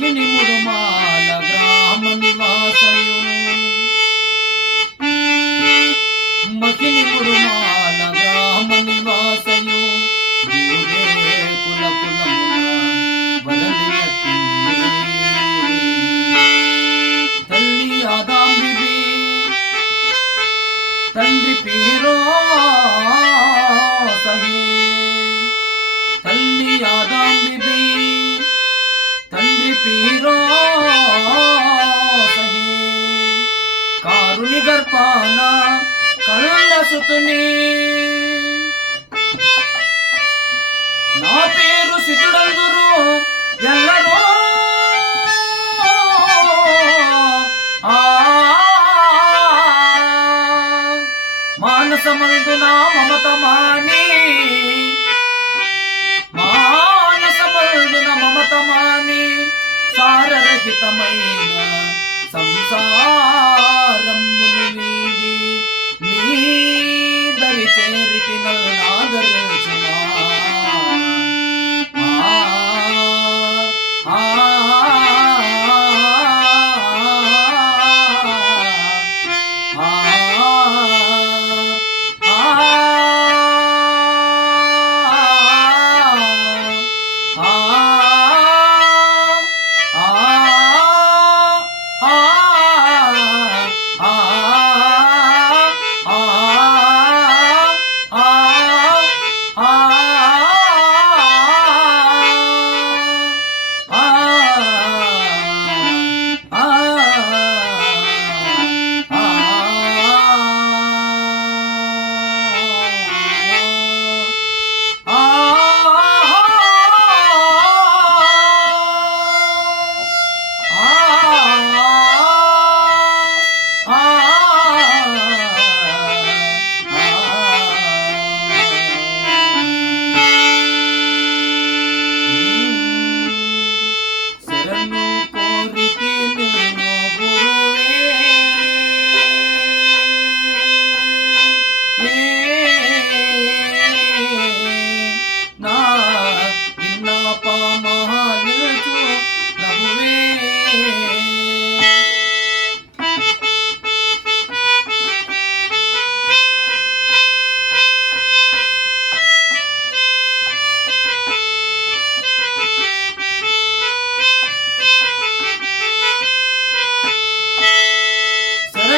kini muruma కారుని గర్భాన కరుణ సుతుని. నా పేరు సితుడందురు ఎల్లరో. మానసమందు నా మమత మాని. మానసమందున మమత మాని. సారరహితమైన సంసారముని వీడి నీ దరి చేరితి నల్ల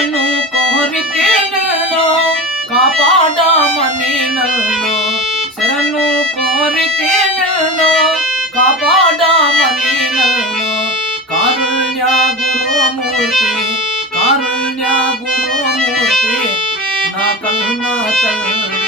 నన్ను కోరితే నేను కాపాడమని నన్ను. శరణు కోరితే నేను కాపాడమని నన్ను. కారుణ్య గురుమూర్తి కారుణ్య గురుమూర్తి నా కన్నా తల్లి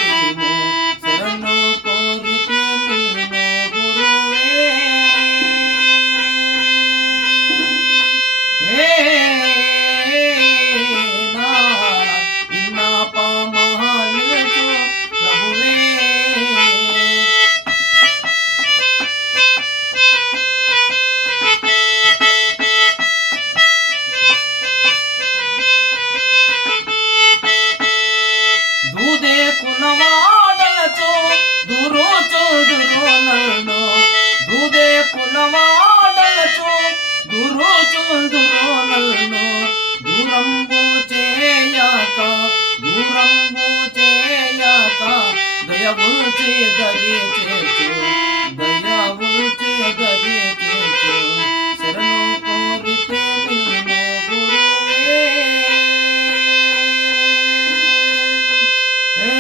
దూరోచో దురోనల్నో దూరంబు చేయక దూరంబు చేయక దయవుల్చి దరి చేచు దయవుల్చి దరి చేచు శరణు కోరితే నిన్ను గురువే. ఏ